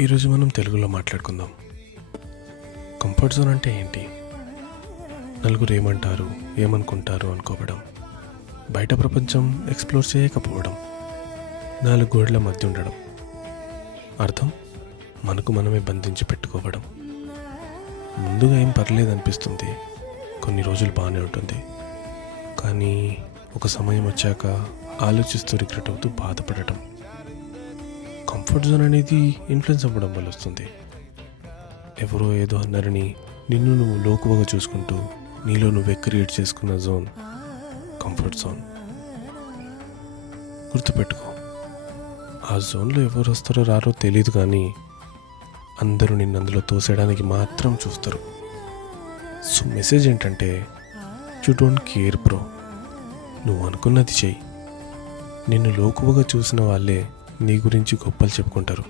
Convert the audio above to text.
ఈరోజు మనం తెలుగులో మాట్లాడుకుందాం. కంఫర్ట్ జోన్ అంటే ఏంటి? నలుగురు ఏమంటారు, ఏమనుకుంటారు అనుకోవడం, బయట ప్రపంచం ఎక్స్ప్లోర్ చేయకపోవడం, నాలుగు గోడల మధ్య ఉండడం. అర్థం మనకు మనమే బంధించి పెట్టుకోవడం. ముందుగా ఏం పర్లేదు అనిపిస్తుంది, కొన్ని రోజులు బాగానే ఉంటుంది, కానీ ఒక సమయం వచ్చాక ఆలోచిస్తూ రిగ్రెట్ అవుతూ బాధపడటం. కంఫర్ట్ జోన్ అనేది ఇన్ఫ్లుయెన్స్ అవ్వడం వల్ల వస్తుంది. ఎవరో ఏదో అన్నారని నిన్ను నువ్వు లోకువగా చూసుకుంటూ నీలో నువ్వే క్రియేట్ చేసుకున్న జోన్ కంఫర్ట్ జోన్. గుర్తుపెట్టుకో, ఆ జోన్లో ఎవరు వస్తారో రారో తెలియదు, కానీ అందరూ నిన్ను అందులో తోసేయడానికి మాత్రం చూస్తారు. సో మెసేజ్ ఏంటంటే, యు డోంట్ కేర్ బ్రో. నువ్వు అనుకున్నది చెయ్యి. నిన్ను లోకువగా చూసిన వాళ్ళే నీ గురించి గొప్పలు చెప్పుకుంటారు.